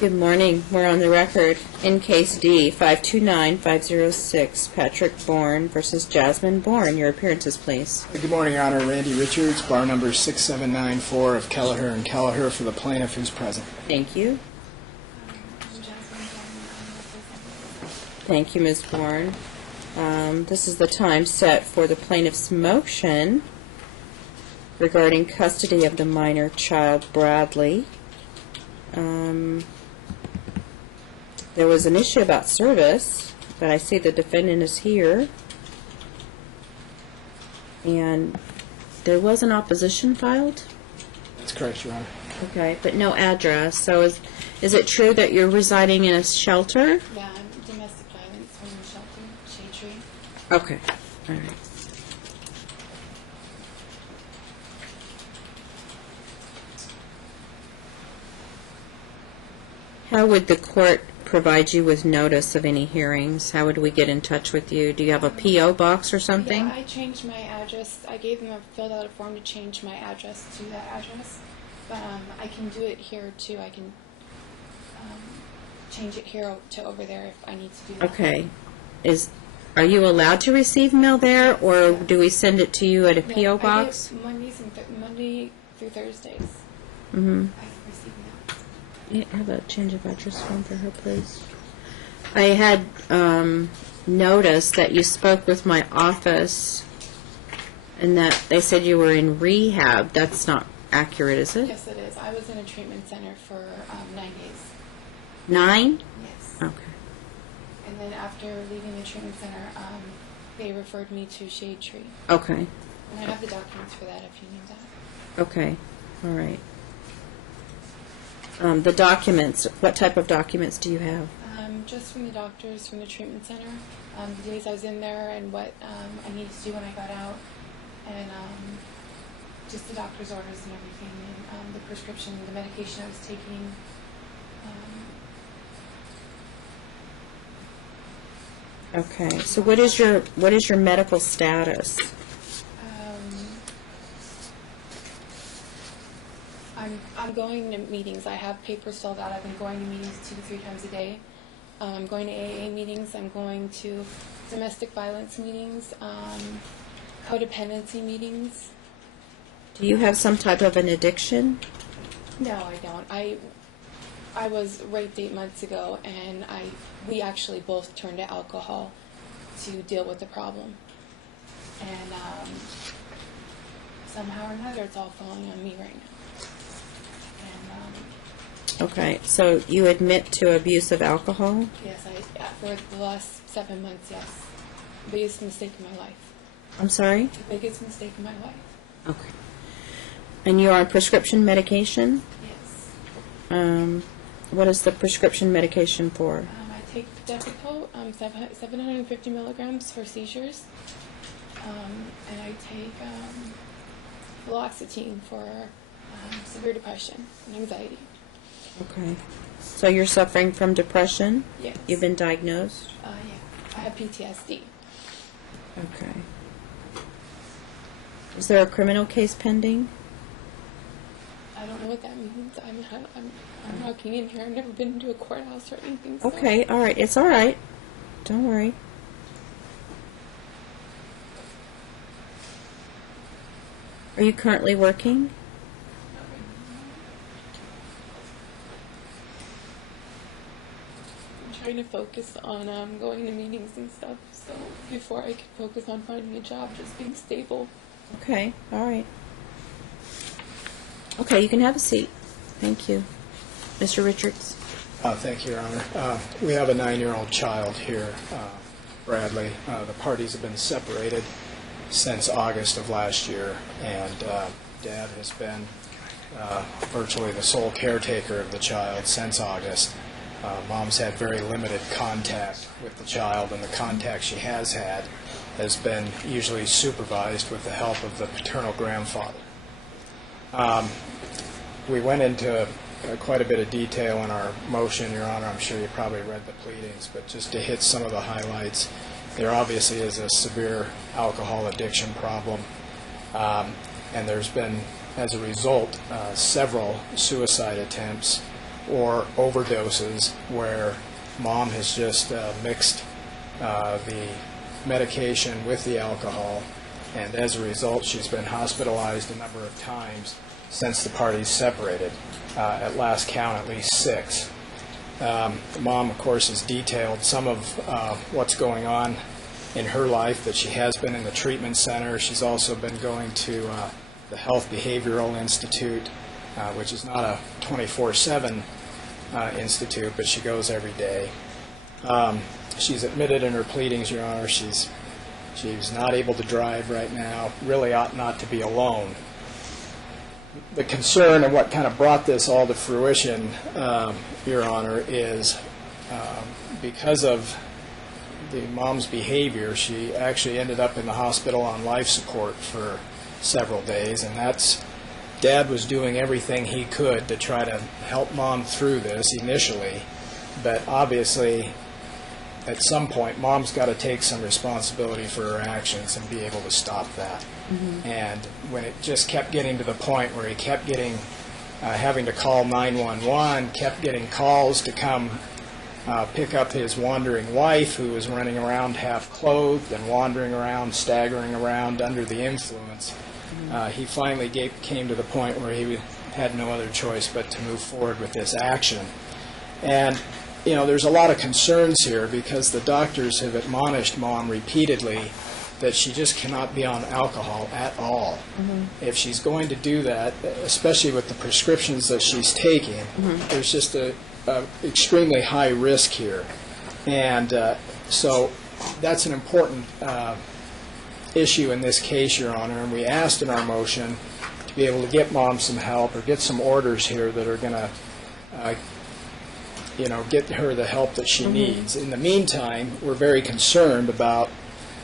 Good morning. We're on the record in case D 529506, Patrick Bourn versus Jasmine Bourn. Your appearances, please. Good morning, Your Honor. Randy Richards, bar number 6794 of Kelleher and Kelleher for the plaintiff who's present. Thank you. Thank you, Ms. Bourn. This is the time set for the plaintiff's motion regarding custody of the minor child, Bradley. There was an issue about service, but I see the defendant is here. And there was an opposition filed? That's correct, Your Honor. Okay, but no address. So is it true that you're residing in a shelter? Yeah, I'm domestic violence from the shelter, Shade Tree. Okay, all right. How would the court provide you with notice of any hearings? How would we get in touch with you? Do you have a P.O. box or something? Yeah, I changed my address. I gave them filled out a form to change my address to that address. But I can do it here too. I can change it here to over there if I need to do that. Okay. Are you allowed to receive mail there, or do we send it to you at a P.O. box? I get Monday through Thursdays. Mm-hmm. I can receive mail. Yeah, have a change of address form for her, please. I had noticed that you spoke with my office and that they said you were in rehab. That's not accurate, is it? Yes, it is. I was in a treatment center for 9 days. 9? Yes. Okay. And then after leaving the treatment center, they referred me to Shade Tree. Okay. And I have the documents for that if you need that. Okay. All right. The documents, what type of documents do you have? Just from the doctors from the treatment center, the days I was in there and what I needed to do when I got out, and just the doctor's orders and everything, and the prescription, the medication I was taking. Okay. So what is your medical status? I'm going to meetings. I have papers filled out. I've been going to meetings 2 to 3 times a day. I'm going to AA meetings. I'm going to domestic violence meetings, codependency meetings. Do you have some type of an addiction? No, I don't. I was raped 8 months ago, and we actually both turned to alcohol to deal with the problem. And somehow or another, it's all falling on me right now. Okay, so you admit to abuse of alcohol? Yes, for the last 7 months, yes. Biggest mistake in my life. I'm sorry? The biggest mistake in my life. Okay. And you're on prescription medication? Yes. What is the prescription medication for? I take Depakote, 750 milligrams for seizures, and I take fluoxetine for severe depression and anxiety. Okay. So you're suffering from depression? Yes. You've been diagnosed? Yeah. I have PTSD. Okay. Is there a criminal case pending? I don't know what that means. I'm walking in here. I've never been into a courthouse or anything. So. Okay, all right. It's all right. Don't worry. Are you currently working? Trying to focus on going to meetings and stuff, so before I could focus on finding a job, just being stable. Okay, all right. Okay, you can have a seat. Thank you. Mr. Richards. Thank you, Your Honor. We have a 9-year-old child here, Bradley. The parties have been separated since August of last year, and Dad has been virtually the sole caretaker of the child since August. Mom's had very limited contact with the child, and the contact she has had has been usually supervised with the help of the paternal grandfather. We went into quite a bit of detail in our motion, Your Honor. I'm sure you probably read the pleadings, but just to hit some of the highlights, there obviously is a severe alcohol addiction problem, and there's been, as a result, several suicide attempts or overdoses where mom has just mixed the medication with the alcohol, and as a result she's been hospitalized a number of times since the parties separated, at last count at least 6. The mom, of course, has detailed some of what's going on in her life, that she has been in the treatment center. She's also been going to the Health Behavioral Institute, which is not a 24/7 institute, but she goes every day. She's admitted in her pleadings, Your Honor, she's not able to drive right now, really ought not to be alone. The concern and what kind of brought this all to fruition, Your Honor, is because of the mom's behavior, she actually ended up in the hospital on life support for several days, and Dad was doing everything he could to try to help mom through this initially, but obviously at some point mom's got to take some responsibility for her actions and be able to stop that. And when it just kept getting to the point where he kept getting having to call 911, kept getting calls to come pick up his wandering wife, who was running around half clothed and wandering around, staggering around under the influence, he finally came to the point where he had no other choice but to move forward with this action. And you know, there's a lot of concerns here because the doctors have admonished mom repeatedly that she just cannot be on alcohol at all. If she's going to do that, especially with the prescriptions that she's taking, there's just a extremely high risk here. And so that's an important issue in this case, Your Honor, and we asked in our motion to be able to get mom some help or get some orders here that are going to get her the help that she needs. In the meantime, we're very concerned about,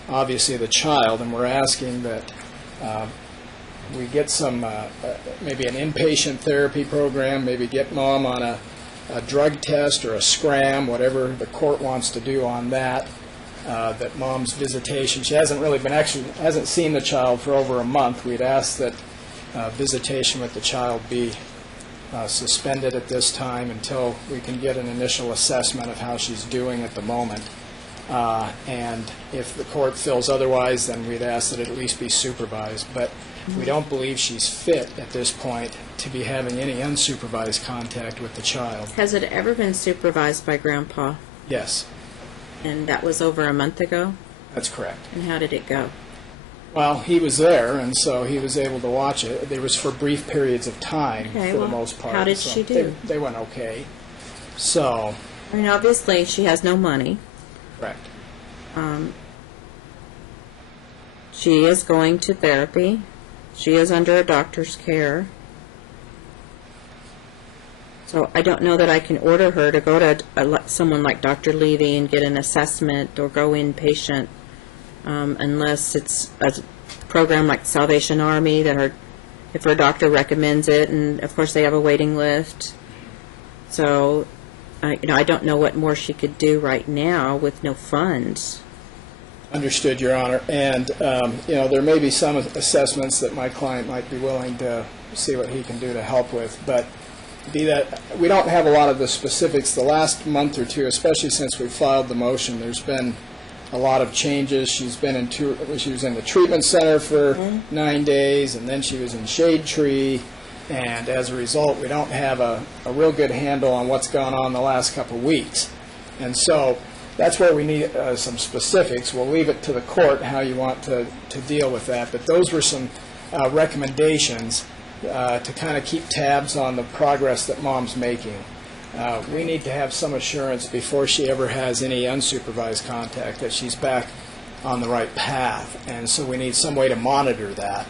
obviously, the child, and we're asking that we get some, maybe an inpatient therapy program, maybe get mom on a drug test or a scram, whatever the court wants to do on that, that mom's visitation, she hasn't really been hasn't seen the child for over a month. We'd ask that visitation with the child be suspended at this time until we can get an initial assessment of how she's doing at the moment. And if the court feels otherwise, then we'd ask that it at least be supervised. But we don't believe she's fit at this point to be having any unsupervised contact with the child. Has it ever been supervised by Grandpa? Yes. And that was over a month ago? That's correct. And how did it go? Well, he was there, and so he was able to watch it. It was for brief periods of time, for the most part. How did she do? They went okay. So. I mean, obviously, she has no money. Correct. She is going to therapy. She is under a doctor's care. So I don't know that I can order her to go to someone like Dr. Levy and get an assessment or go inpatient unless it's a program like Salvation Army that if her doctor recommends it, and of course they have a waiting list. So I don't know what more she could do right now with no funds. Understood, Your Honor. And, there may be some assessments that my client might be willing to see what he can do to help with. But be that, we don't have a lot of the specifics. The last month or two, especially since we filed the motion, there's been a lot of changes. She was in the treatment center for 9 days, and then she was in Shade Tree. And as a result, we don't have a real good handle on what's gone on the last couple of weeks. And so that's where we need some specifics. We'll leave it to the court how you want to deal with that. But those were some recommendations to kind of keep tabs on the progress that mom's making. We need to have some assurance before she ever has any unsupervised contact that she's back on the right path. And so we need some way to monitor that.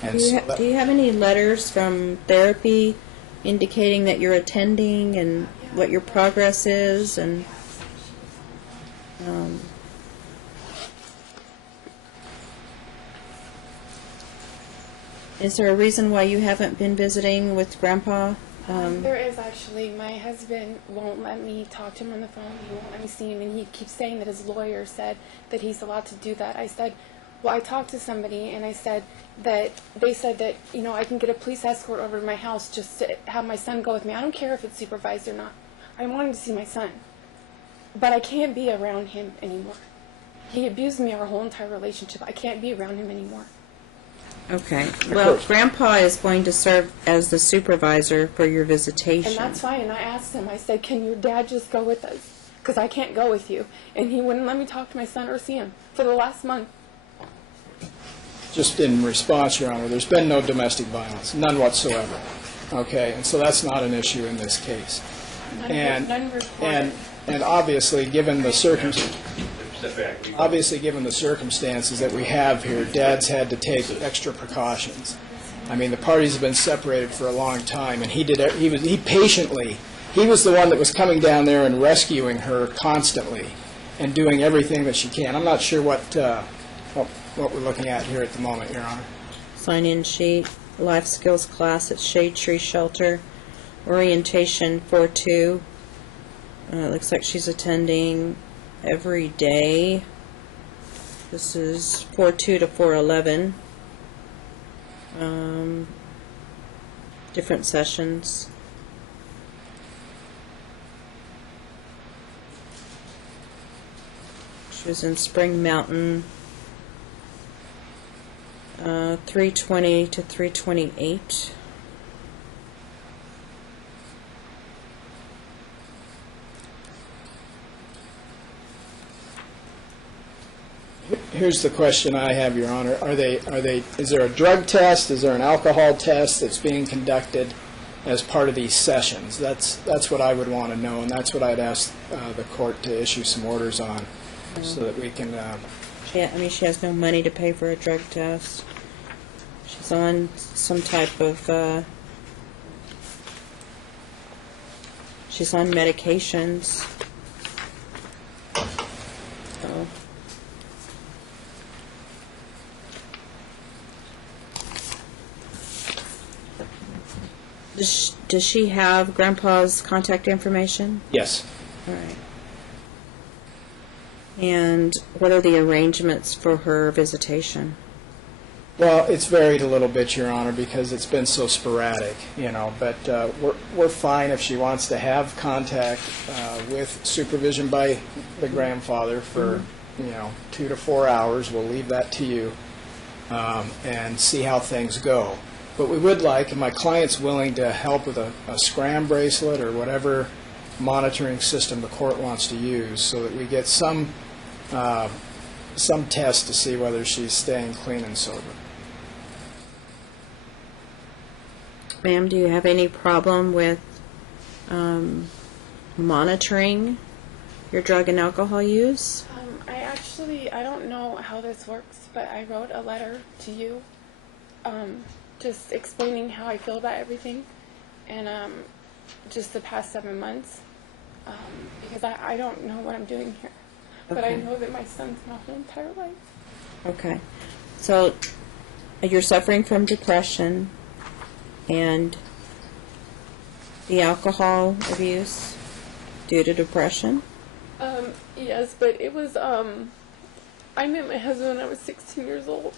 And do you have any letters from therapy indicating that you're attending and what your progress is? And is there a reason why you haven't been visiting with Grandpa? There is actually. My husband won't let me talk to him on the phone. He won't let me see him, and he keeps saying that his lawyer said that he's allowed to do that. I said, Well, I talked to somebody, and I said that they said that, you know, I can get a police escort over to my house just to have my son go with me. I don't care if it's supervised or not. I want him to see my son. But I can't be around him anymore. He abused me our whole entire relationship. I can't be around him anymore. Okay. Well, Grandpa is going to serve as the supervisor for your visitation. And that's fine. And I asked him, I said, can your dad just go with us? Because I can't go with you. And he wouldn't let me talk to my son or see him for the last month. Just in response, Your Honor, there's been no domestic violence, none whatsoever. Okay, and so that's not an issue in this case. None reported. And obviously, given the circumstances that we have here, Dad's had to take extra precautions. I mean, the parties have been separated for a long time, and he patiently, he was the one that was coming down there and rescuing her constantly and doing everything that she can. I'm not sure what we're looking at here at the moment, Your Honor. Sign-in sheet, life skills class at Shade Tree Shelter, orientation 4-2. Looks like she's attending every day. This is 4-2 to 4-11. Different sessions. She was in Spring Mountain, 320 to 328. Here's the question I have, Your Honor. Is there a drug test? Is there an alcohol test that's being conducted as part of these sessions? That's what I would want to know, and that's what I'd ask the court to issue some orders on, so that we can... She has no money to pay for a drug test. She's on some type of... she's on medications. So... Does she have Grandpa's contact information? Yes. All right. And what are the arrangements for her visitation? Well, it's varied a little bit, Your Honor, because it's been so sporadic, you know. But we're fine if she wants to have contact with supervision by the grandfather for, 2 to 4 hours. We'll leave that to you, and see how things go. But we would like, and my client's willing to help with a scram bracelet or whatever monitoring system the court wants to use, so that we get some test to see whether she's staying clean and sober. Ma'am, do you have any problem with monitoring your drug and alcohol use? I don't know how this works, but I wrote a letter to you just explaining how I feel about everything, and just the past 7 months, because I don't know what I'm doing here. But I know that my son's my whole entire life. Okay. So you're suffering from depression and the alcohol abuse due to depression? Yes, but it was, I met my husband when I was 16 years old.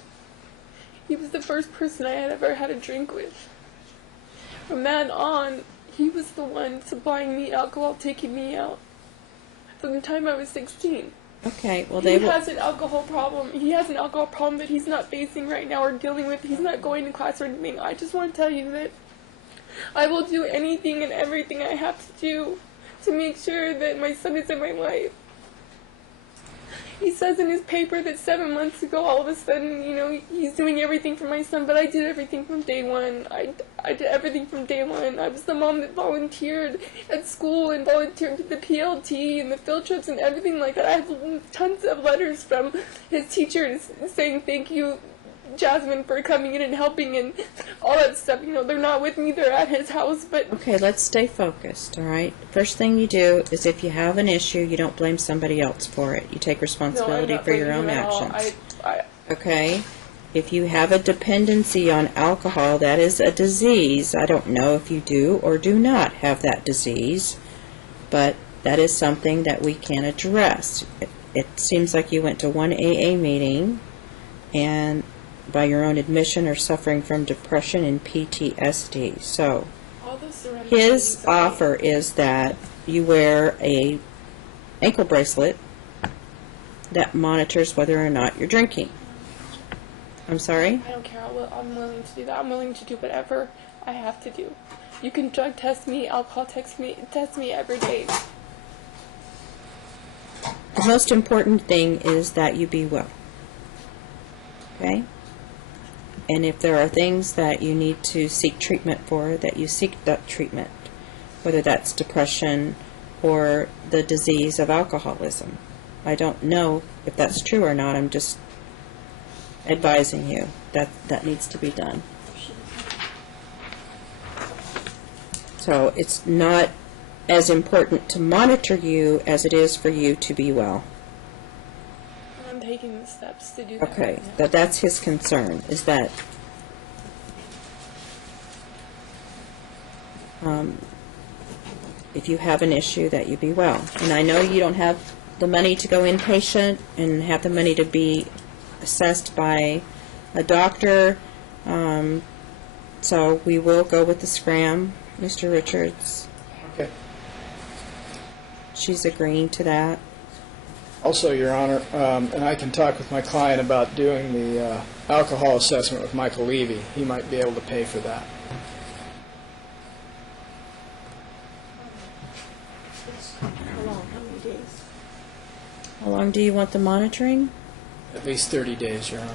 He was the first person I had ever had a drink with. From that on, he was the one supplying me alcohol, taking me out. From the time I was 16. Okay, well He has an alcohol problem. He has an alcohol problem that he's not facing right now or dealing with. He's not going to class or anything. I just want to tell you that I will do anything and everything I have to do to make sure that my son is in my life. He says in his paper that 7 months ago, all of a sudden, he's doing everything for my son, but I did everything from day one. I did everything from day one. I was the mom that volunteered at school and volunteered to the PLT and the field trips and everything like that. I have tons of letters from his teachers saying thank you, Jasmine, for coming in and helping and all that stuff. They're not with me, they're at his house, but... Okay, let's stay focused, all right? First thing you do is if you have an issue, you don't blame somebody else for it. You take responsibility for your own actions. Okay? If you have a dependency on alcohol, that is a disease. I don't know if you do or do not have that disease, but that is something that we can address. It seems like you went to one AA meeting, and by your own admission are suffering from depression and PTSD. So All those surrounding his things are- offer is that you wear a ankle bracelet that monitors whether or not you're drinking. I'm sorry? I don't care. I'm willing to do that. I'm willing to do whatever I have to do. You can drug test me, alcohol test me every day. The most important thing is that you be well. Okay? And if there are things that you need to seek treatment for, that you seek that treatment, whether that's depression or the disease of alcoholism. I don't know if that's true or not. I'm just advising you that that needs to be done. So it's not as important to monitor you as it is for you to be well. I'm taking the steps to do that. Okay, right now. that's his concern, is that if you have an issue, that you be well. And I know you don't have the money to go inpatient and have the money to be assessed by a doctor, so we will go with the scram, Mr. Richards. Okay. She's agreeing to that. Also, Your Honor, and I can talk with my client about doing the alcohol assessment with Michael Levy. He might be able to pay for that. How long? How many days? How long do you want the monitoring? At least 30 days, Your Honor.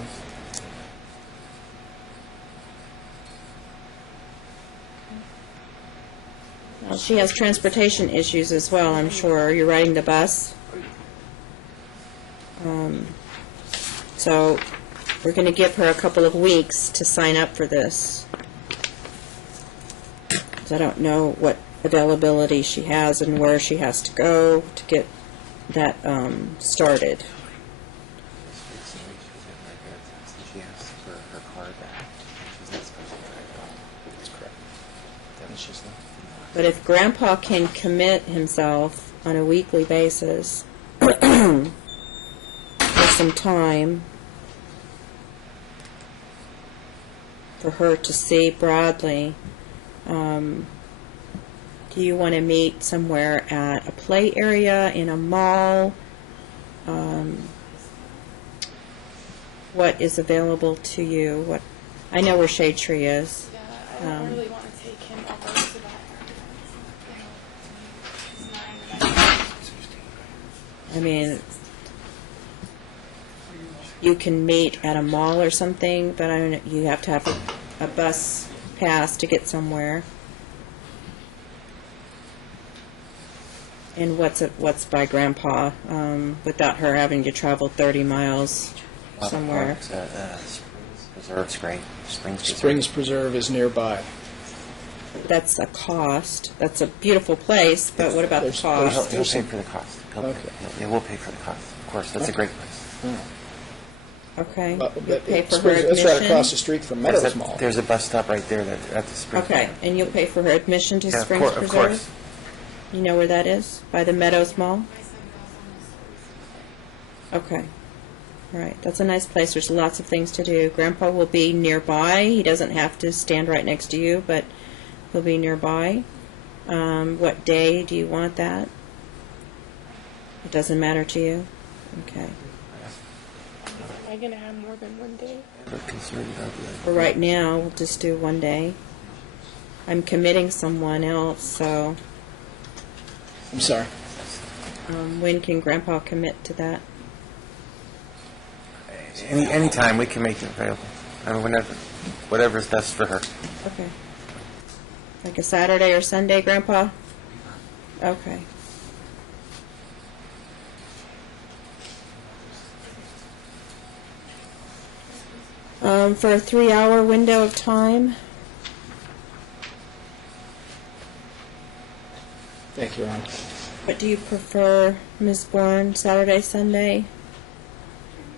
Well, she has transportation issues as well, I'm sure. You're riding the bus. So we're going to give her a couple of weeks to sign up for this. 'Cause I don't know what availability she has and where she has to go to get that started. She asked for her car back. She's not supposed to drive it off. That's correct. Then she's not. But if Grandpa can commit himself on a weekly basis for some time for her to see Bradley, do you want to meet somewhere at a play area, in a mall? What is available to you? What I know where Shade Tree is. Yeah, I don't really want to take him over to that area. He's 9 and I mean, you can meet at a mall or something, but I don't know, you have to have a bus pass to get somewhere. And what's by Grandpa, without her having to travel 30 miles somewhere? Springs Preserve is nearby. That's a cost. That's a beautiful place, but what about the cost? He'll pay for the cost. Okay. He will pay for the cost. Of course, that's a great place. Okay. But You'll pay for her Springs- That's right admission? across the street from Meadows Mall. There's a bus stop right there that at the spring. Okay, and you'll pay for her admission to Yeah, Springs of Preserve? course. You know where that is? By the Meadows Mall? My son goes on this. Okay. All right. That's a nice place. There's lots of things to do. Grandpa will be nearby. He doesn't have to stand right next to you, but he'll be nearby. What day do you want that? It doesn't matter to you? Okay. Am I going to have more than one day? I'm concerned about For right now, we'll just do one day. I'm committing someone else, so I'm sorry. when can Grandpa commit to that? Any time we can make it available. I mean, whatever is best for her. Okay. Like a Saturday or Sunday, Grandpa? Okay. For a 3-hour window of time? Thank you, Your Honor. What do you prefer, Ms. Bourne, Saturday, Sunday?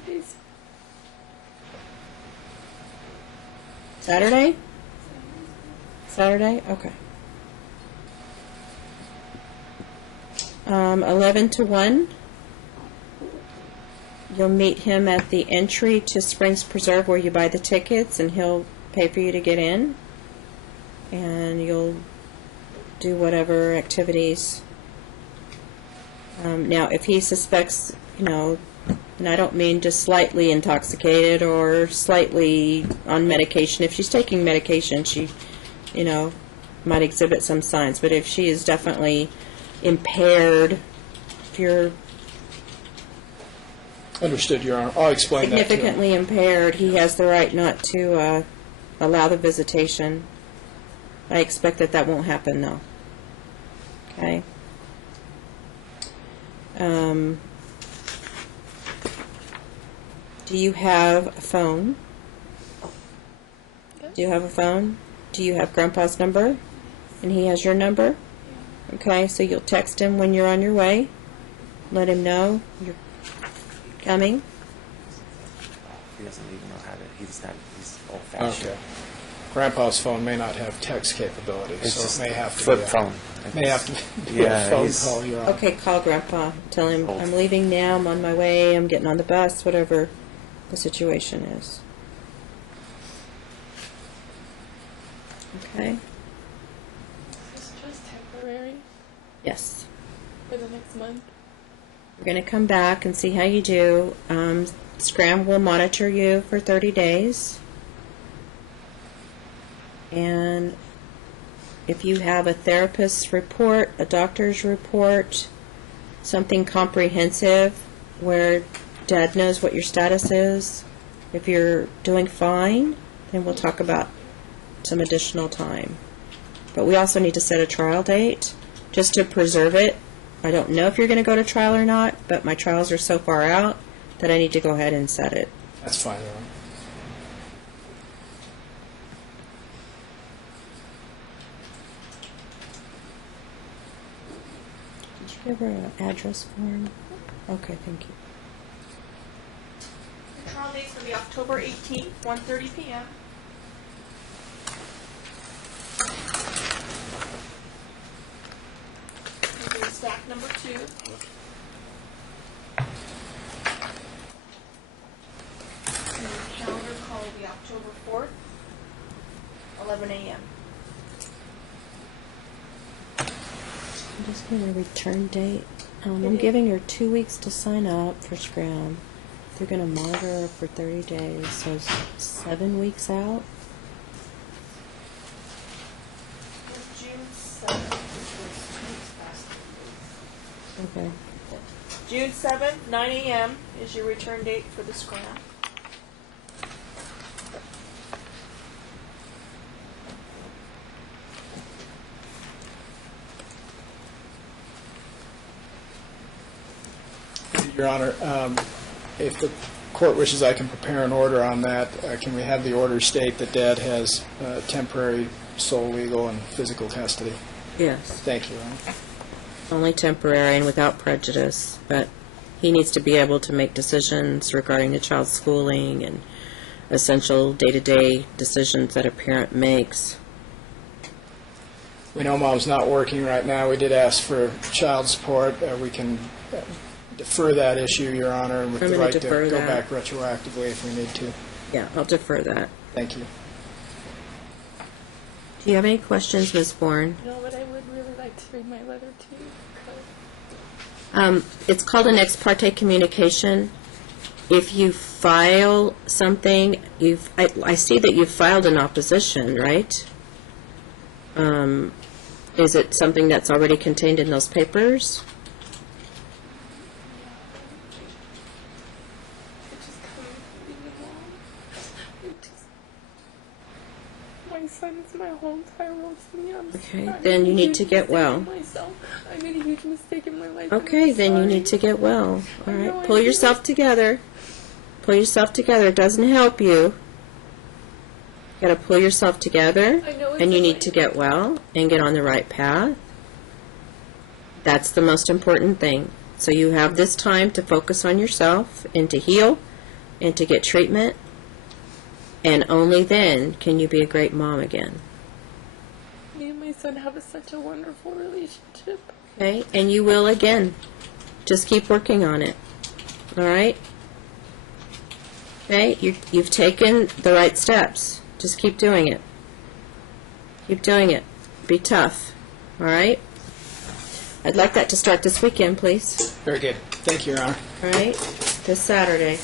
Days. Saturday? Saturday? Okay. 11 to 1? You'll meet him at the entry to Springs Preserve where you buy the tickets, and he'll pay for you to get in. And you'll do whatever activities. Now, if he suspects, and I don't mean just slightly intoxicated or slightly on medication. If she's taking medication, she, might exhibit some signs. But if she is definitely impaired, if you're Understood, Your Honor. I'll explain that to him. significantly impaired, he has the right not to allow the visitation. I expect that won't happen, though. Okay? Do you have a phone? Do you have a phone? Do you have Grandpa's number? And he has your number? Okay, so you'll text him when you're on your way. Let him know you're coming. He doesn't even know how to. He's old-fashioned. Okay. Grandpa's phone may not have text capabilities, It's so just it may have to flip be a, phone. May have to be Yeah, a phone he's- call, Your Honor. Okay, call Grandpa. Tell him Old. I'm leaving now, I'm on my way, I'm getting on the bus, whatever the situation is. Okay? It's just temporary Yes. for the next month. We're going to come back and see how you do. Scram will monitor you for 30 days. And if you have a therapist's report, a doctor's report, something comprehensive where Dad knows what your status is, if you're doing fine, then we'll talk about some additional time. But we also need to set a trial date just to preserve it. I don't know if you're going to go to trial or not, but my trials are so far out that I need to go ahead and set it. That's fine, Your Honor. Did you give her an address form? Okay, thank you. The trial date's going to be October 18th, 1:30 p.m. This is stack number 2. And the calendar call will be October 4th, 11 a.m. I'm just going to return date. I'm giving her 2 weeks to sign up for Scram. They're going to monitor her for 30 days, so it's 7 weeks out. It's June 7th, which was 2 weeks past. Okay. June 7th, 9 a.m. is your return date for the scram. Your Honor, if the court wishes, I can prepare an order on that. Can we have the order state that Dad has temporary sole legal and physical custody? Yes. Thank you, Your Honor. Only temporary and without prejudice, but he needs to be able to make decisions regarding the child's schooling and essential day-to-day decisions that a parent makes. We know Mom's not working right now. We did ask for child support. We can defer that issue, Your Honor, with I'm the gonna right to defer go that. back retroactively if we need to. Yeah, I'll defer that. Thank you. Do you have any questions, Ms. Bourne? No, but I would really like to read my letter to you. It's called an ex parte communication. If you file something, I see that you've filed an opposition, right? Is it something that's already contained in those papers? It just comes from being alone. My son's my whole entire world to me. Okay, then you need to get well. I made a huge mistake in my life. Okay, then you need to get well. All right, pull yourself together. Pull yourself together. It doesn't help you. You got to pull yourself together, I know it's and you a need way. to get well and get on the right path. That's the most important thing. So you have this time to focus on yourself and to heal and to get treatment, and only then can you be a great mom again. Me and my son have such a wonderful relationship. Okay, and you will again. Just keep working on it. All right? Okay? You've taken the right steps. Just keep doing it. Keep doing it. Be tough. All right? I'd like that to start this weekend, please. Very good. Thank you, Your Honor. All right? This Saturday.